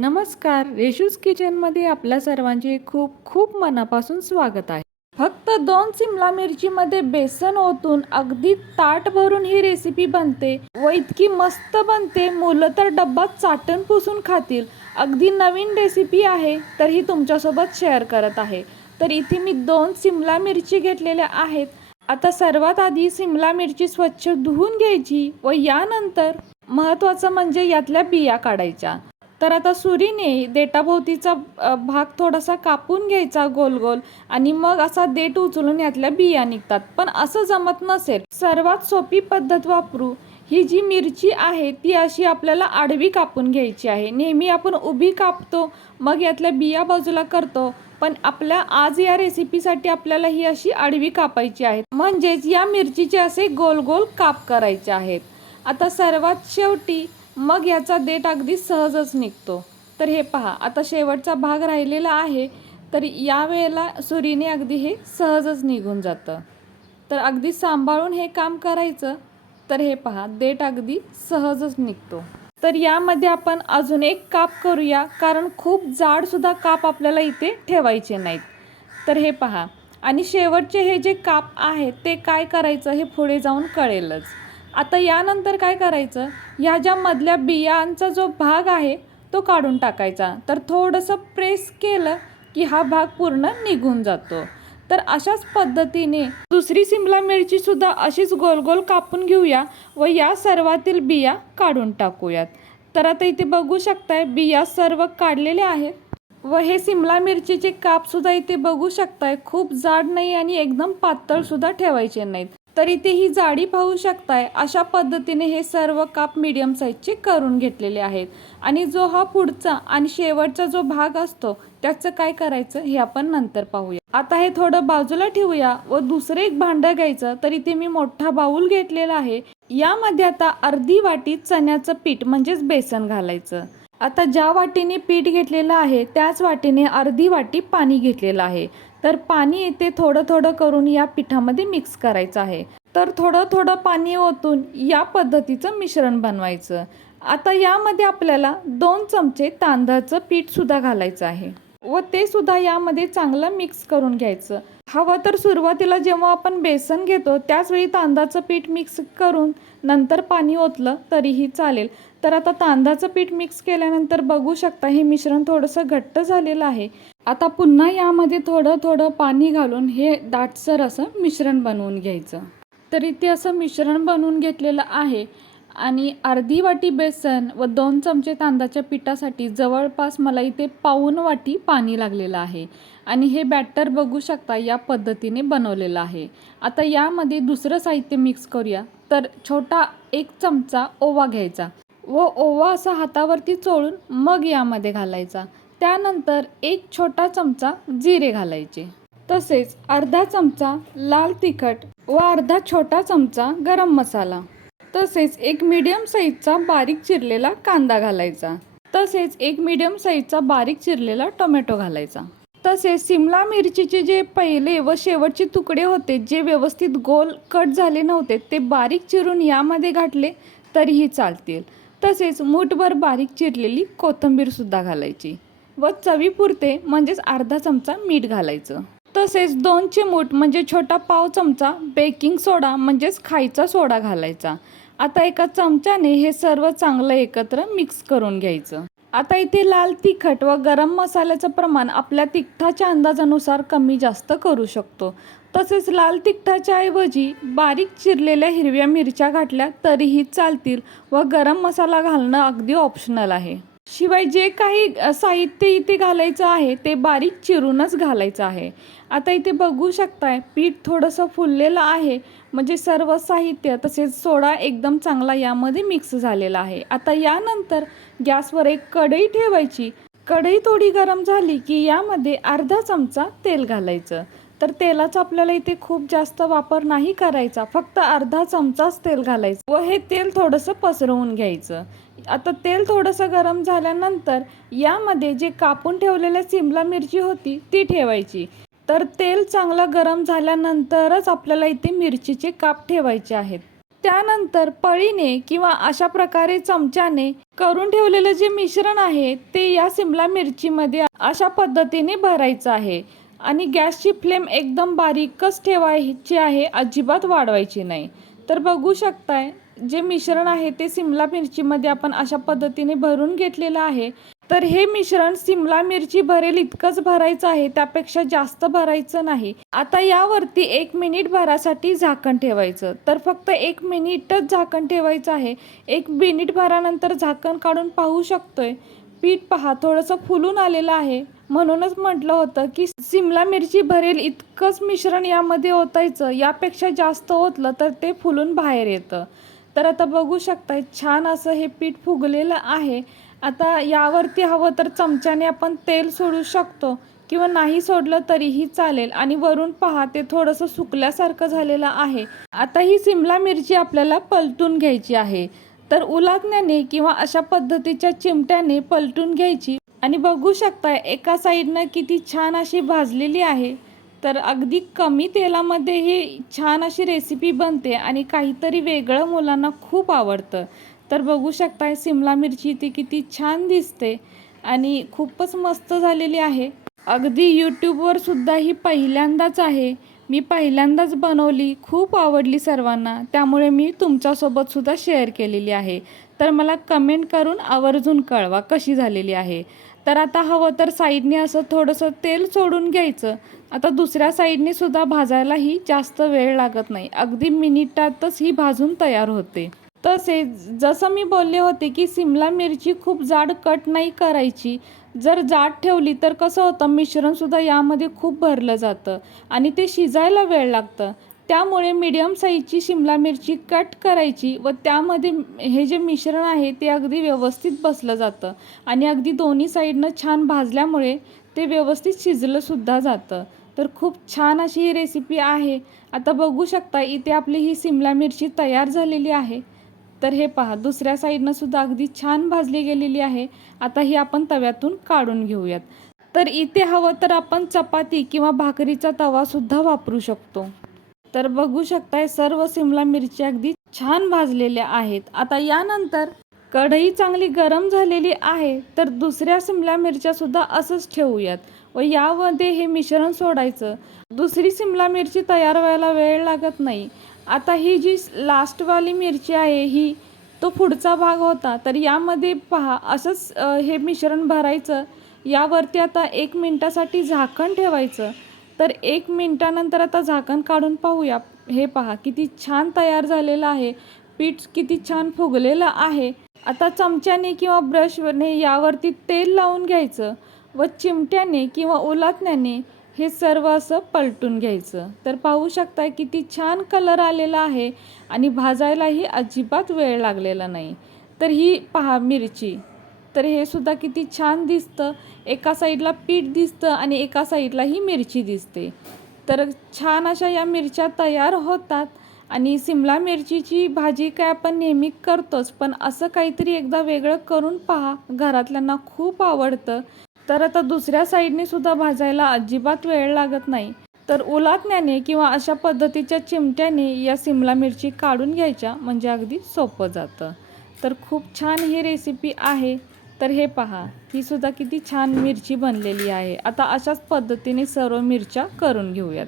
नमस्कार. रेशूज किचनमध्ये आपल्या सर्वांचे खूप खूप मनापासून स्वागत आहे. फक्त दोन सिमला मिरचीमध्ये बेसन ओतून अगदी ताट भरून ही रेसिपी बनते व इतकी मस्त बनते मुलं तर डब्बा चाटण पुसून खातील. अगदी नवीन रेसिपी आहे तर ही तुमच्यासोबत शेअर करत आहे. तर इथे मी दोन सिमला मिरची घेतलेल्या आहेत. आता सर्वात आधी सिमला मिरची स्वच्छ धुवून घ्यायची व यानंतर महत्त्वाचं म्हणजे यातल्या बिया काढायच्या. तर आता सुरीने देठाभोवतीचा भाग थोडासा कापून घ्यायचा गोल गोल आणि मग असा देठ उचलून यातल्या बिया निघतात. पण असं जमत नसेल. सर्वात सोपी पद्धत वापरू. ही जी मिरची आहे ती अशी आपल्याला आडवी कापून घ्यायची आहे. नेहमी आपण उभी कापतो मग यातल्या बिया बाजूला करतो. पण आपल्या आज या रेसिपीसाठी आपल्याला ही अशी आडवी कापायची आहे. म्हणजेच या मिरचीचे असे गोल गोल काप करायचे आहेत. आता सर्वात शेवटी मग याचा देठ अगदी सहजच निघतो. तर हे पहा आता शेवटचा भाग राहिलेला आहे तर यावेळेला सुरीने अगदी हे सहजच निघून जातं. तर अगदी सांभाळून हे काम करायचं तर हे पहा देठ अगदी सहजच निघतो. तर यामध्ये आपण अजून एक काप करूया कारण खूप जाडसुद्धा काप आपल्याला इथे ठेवायचे नाहीत. तर हे पहा आणि शेवटचे हे जे काप आहेत ते काय करायचं हे पुढे जाऊन कळेलच. आता यानंतर काय करायचं? ह्या ज्या मधल्या बियांचा जो भाग आहे तो काढून टाकायचा. तर थोडंसं प्रेस केलं की हा भाग पूर्ण निघून जातो. तर अशाच पद्धतीने दुसरी सिमला मिरचीसुद्धा अशीच गोल गोल कापून घेऊया व या सर्वातील बिया काढून टाकूयात. तर आता इथे बघू शकताय बिया सर्व काढलेल्या आहेत व हे सिमला मिरचीचे काप सुद्धा इथे बघू शकताय. खूप जाड नाही आणि एकदम पातळ सुद्धा ठेवायचे नाहीत. तर इथे ही जाडी पाहू शकताय अशा पद्धतीने हे सर्व काप मीडियम साईजचे करून घेतलेले आहेत. आणि जो हा पुढचा आणि शेवटचा जो भाग असतो त्याचं काय करायचं हे आपण नंतर पाहूया. आता हे थोडं बाजूला ठेवूया व दुसरं एक भांडं घ्यायचं तर इथे मी मोठा बाऊल घेतलेला आहे. यामध्ये आता अर्धी वाटी चण्याचं पीठ म्हणजेच बेसन घालायचं. आता ज्या वाटीने पीठ घेतलेलं आहे त्याच वाटीने अर्धी वाटी पाणी घेतलेलं आहे. तर पाणी इथे थोडं थोडं करून या पिठामध्ये मिक्स करायचं आहे. तर थोडं थोडं पाणी ओतून या पद्धतीचं मिश्रण बनवायचं. आता यामध्ये आपल्याला दोन चमचे तांदळाचं पीठ सुद्धा घालायचं आहे. व ते सुद्धा यामध्ये चांगलं मिक्स करून घ्यायचं. हवं तर सुरुवातीला जेव्हा आपण बेसन घेतो त्याचवेळी तांदळाचं पीठ मिक्स करून नंतर पाणी ओतलं तरीही चालेल. तर आता तांदळाचं पीठ मिक्स केल्यानंतर बघू शकता हे मिश्रण थोडंसं घट्ट झालेलं आहे. आता पुन्हा यामध्ये थोडं थोडं पाणी घालून हे दाटसर असं मिश्रण बनवून घ्यायचं. तर इथे असं मिश्रण बनवून घेतलेलं आहे. आणि अर्धी वाटी बेसन व दोन चमचे तांदळाच्या पिठासाठी जवळपास मला इथे पाऊन वाटी पाणी लागलेलं आहे. आणि हे बॅटर बघू शकता या पद्धतीने बनवलेलं आहे. आता यामध्ये दुसरं साहित्य मिक्स करूया. तर छोटा एक चमचा ओवा घ्यायचा व ओवा असा हातावरती चोळून मग यामध्ये घालायचा. त्यानंतर एक छोटा चमचा जिरे घालायचे. तसेच अर्धा चमचा लाल तिखट व अर्धा छोटा चमचा गरम मसाला. तसेच एक मीडियम साईजचा बारीक चिरलेला कांदा घालायचा. तसेच एक मीडियम साईजचा बारीक चिरलेला टोमॅटो घालायचा. तसेच सिमला मिरचीचे जे पहिले व शेवटचे तुकडे होते जे व्यवस्थित गोल कट झाले नव्हते ते बारीक चिरून यामध्ये घातले तरीही चालतील. तसेच मूठभर बारीक चिरलेली कोथिंबीर सुद्धा घालायची. व चवीपुरते म्हणजेच अर्धा चमचा मीठ घालायचं. तसेच दोन चिमूट म्हणजे छोटा पाव चमचा बेकिंग सोडा म्हणजेच खायचा सोडा घालायचा. आता एका चमच्याने हे सर्व चांगलं एकत्र मिक्स करून घ्यायचं. आता इथे लाल तिखट व गरम मसाल्याचं प्रमाण आपल्या तिखटाच्या अंदाजानुसार कमी जास्त करू शकतो. तसेच लाल तिखटाच्या ऐवजी बारीक चिरलेल्या हिरव्या मिरच्या घातल्या तरीही चालतील व गरम मसाला घालणं अगदी ऑप्शनल आहे. शिवाय जे काही साहित्य इथे घालायचं आहे ते बारीक चिरूनच घालायचं आहे. आता इथे बघू शकताय पीठ थोडंसं फुललेलं आहे. म्हणजे सर्व साहित्य तसेच सोडा एकदम चांगला यामध्ये मिक्स झालेला आहे. आता यानंतर गॅसवर एक कढई ठेवायची. कढई थोडी गरम झाली की यामध्ये अर्धा चमचा तेल घालायचं. तर तेलाचा आपल्याला इथे खूप जास्त वापर नाही करायचा. फक्त अर्धा चमचाच तेल घालायचं व हे तेल थोडंसं पसरवून घ्यायचं. आता तेल थोडंसं गरम झाल्यानंतर यामध्ये जे कापून ठेवलेल्या सिमला मिरची होती ती ठेवायची. तर तेल चांगलं गरम झाल्यानंतरच आपल्याला इथे मिरचीचे काप ठेवायचे आहेत. त्यानंतर पळीने किंवा अशा प्रकारे चमच्याने करून ठेवलेलं जे मिश्रण आहे ते या सिमला मिरचीमध्ये अशा पद्धतीने भरायचं आहे. आणि गॅसची फ्लेम एकदम बारीकच ठेवायची आहे अजिबात वाढवायची नाही. तर बघू शकताय जे मिश्रण आहे ते सिमला मिरचीमध्ये आपण अशा पद्धतीने भरून घेतलेलं आहे. तर हे मिश्रण सिमला मिरची भरेल इतकंच भरायचं आहे त्यापेक्षा जास्त भरायचं नाही. आता यावरती एक मिनिट भरासाठी झाकण ठेवायचं. तर फक्त एक मिनिटच झाकण ठेवायचं आहे. एक मिनिट भरानंतर झाकण काढून पाहू शकतोय. पीठ पहा थोडंसं फुलून आलेलं आहे. म्हणूनच म्हटलं होतं की सिमला मिरची भरेल इतकंच मिश्रण यामध्ये ओतायचं. यापेक्षा जास्त ओतलं तर ते फुलून बाहेर येतं. तर आता बघू शकताय छान असं हे पीठ फुगलेलं आहे. आता यावरती हवं तर चमच्याने आपण तेल सोडू शकतो किंवा नाही सोडलं तरीही चालेल. आणि वरून पहा ते थोडंसं सुकल्यासारखं झालेलं आहे. आता ही सिमला मिरची आपल्याला पलटून घ्यायची आहे. तर उलागण्याने किंवा अशा पद्धतीच्या चिमट्याने पलटून घ्यायची. आणि बघू शकताय एका साईडनं किती छान अशी भाजलेली आहे. तर अगदी कमी तेलामध्ये ही छान अशी रेसिपी बनते आणि काहीतरी वेगळं मुलांना खूप आवडतं. तर बघू शकताय सिमला मिरची ती किती छान दिसते आणि खूपच मस्त झालेली आहे. अगदी यूट्यूबवर सुद्धा ही पहिल्यांदाच आहे. मी पहिल्यांदाच बनवली खूप आवडली सर्वांना. त्यामुळे मी तुमच्यासोबत सुद्धा शेअर केलेली आहे. तर मला कमेंट करून आवर्जून कळवा कशी झालेली आहे. तर आता हवं तर साईडने असं थोडंसं तेल सोडून घ्यायचं. आता दुसऱ्या साईडने सुद्धा भाजायलाही जास्त वेळ लागत नाही. अगदी मिनिटातच ही भाजून तयार होते. तसेच जसं मी बोलले होते की सिमला मिरची खूप जाड कट नाही करायची. जर जाड ठेवली तर कसं होतं मिश्रणसुद्धा यामध्ये खूप भरलं जातं आणि ते शिजायला वेळ लागतं. त्यामुळे मीडियम साईजची शिमला मिरची कट करायची व त्यामध्ये हे जे मिश्रण आहे ते अगदी व्यवस्थित बसलं जातं आणि अगदी दोन्ही साईडनं छान भाजल्यामुळे ते व्यवस्थित शिजलंसुद्धा जातं. तर खूप छान अशी ही रेसिपी आहे. आता बघू शकता इथे आपली ही सिमला मिरची तयार झालेली आहे. तर हे पहा दुसऱ्या साईडनं सुद्धा अगदी छान भाजली गेलेली आहे. आता ही आपण तव्यातून काढून घेऊयात. तर इथे हवं तर आपण चपाती किंवा भाकरीचा तवासुद्धा वापरू शकतो. तर बघू शकताय सर्व सिमला मिरची अगदी छान भाजलेल्या आहेत. आता यानंतर कढई चांगली गरम झालेली आहे. तर दुसऱ्या सिमला मिरच्या सुद्धा असंच ठेवूयात. व यामध्ये हे मिश्रण सोडायचं. दुसरी सिमला मिरची तयार व्हायला वेळ लागत नाही. आता ही जी लास्टवाली मिरची आहे ही तो पुढचा भाग होता. तर यामध्ये पहा असंच हे मिश्रण भरायचं. यावरती आता एक मिनटासाठी झाकण ठेवायचं. तर एक मिनटानंतर आता झाकण काढून पाहूया. हे पहा किती छान तयार झालेलं आहे. पीठ किती छान फुगलेलं आहे. आता चमच्याने किंवा ब्रशने यावरती तेल लावून घ्यायचं. व चिमट्याने किंवा उलाटण्याने हे सर्व असं पलटून घ्यायचं. तर पाहू शकता किती छान कलर आलेला आहे आणि भाजायलाही अजिबात वेळ लागलेला नाही. तर ही पहा मिरची. तर हे सुद्धा किती छान दिसतं. एका साईडला पीठ दिसतं आणि एका साईडला ही मिरची दिसते. तर छान अशा या मिरच्या तयार होतात आणि सिमला मिरचीची भाजी काय आपण नेहमी करतोच पण असं काहीतरी एकदा वेगळं करून पहा. घरातल्यांना खूप आवडतं. तर आता दुसऱ्या साईडने सुद्धा भाजायला अजिबात वेळ लागत नाही. तर उलाटण्याने किंवा अशा पद्धतीच्या चिमट्याने या सिमला मिरची काढून घ्यायच्या म्हणजे अगदी सोपं जातं. तर खूप छान ही रेसिपी आहे. तर हे पहा ही सुद्धा किती छान मिरची बनलेली आहे. आता अशाच पद्धतीने सर्व मिरच्या करून घेऊयात.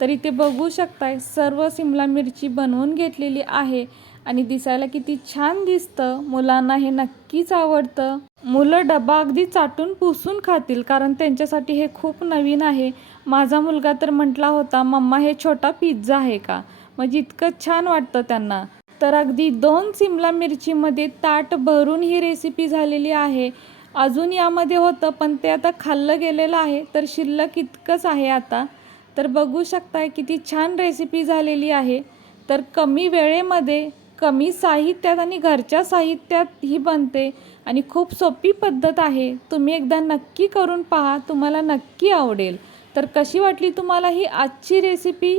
तर इथे बघू शकताय सर्व सिमला मिरची बनवून घेतलेली आहे. आणि दिसायला किती छान दिसतं. मुलांना हे नक्कीच आवडतं. मुलं डबा अगदी चाटून पुसून खातील कारण त्यांच्यासाठी हे खूप नवीन आहे. माझा मुलगा तर म्हटला होता मम्मा हे छोटा पिझ्झा आहे का? म्हणजे इतकं छान वाटतं त्यांना. तर अगदी दोन सिमला मिरचीमध्ये ताट भरून ही रेसिपी झालेली आहे. अजून यामध्ये होतं पण ते आता खाल्लं गेलेलं आहे तर शिल्लक इतकंच आहे आता. तर बघू शकताय किती छान रेसिपी झालेली आहे. तर कमी वेळेमध्ये कमी साहित्यात आणि घरच्या साहित्यात ही बनते आणि खूप सोपी पद्धत आहे. तुम्ही एकदा नक्की करून पहा तुम्हाला नक्की आवडेल. तर कशी वाटली तुम्हाला ही आजची रेसिपी